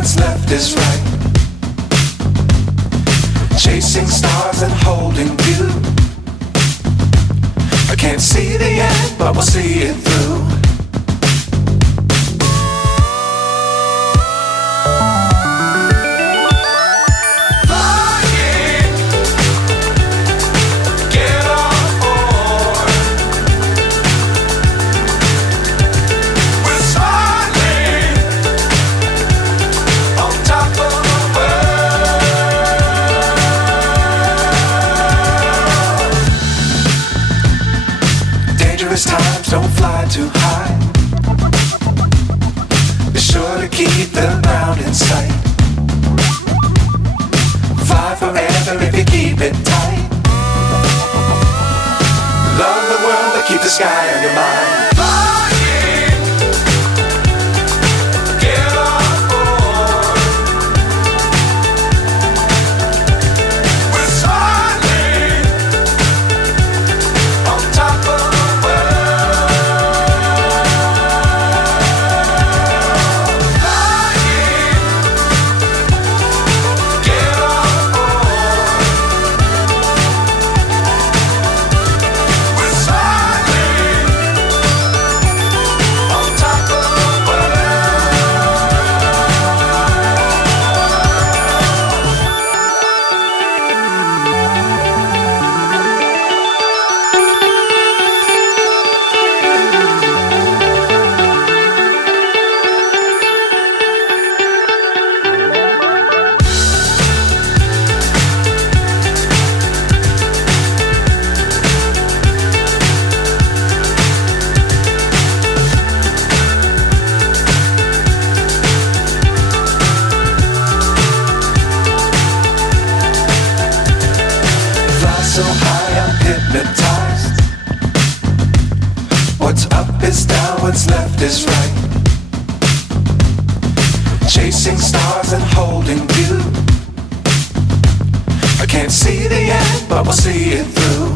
what's left is right. Chasing stars and holding you. I can't see the end, but we'll see it through. Times don't fly too high. Be sure to keep the ground in sight. Fly forever if you keep it tight. Love the world but keep the sky on your mind. So high I'm hypnotized. What's up is down, what's left is right. Chasing stars and holding you. I can't see the end, but we'll see it through.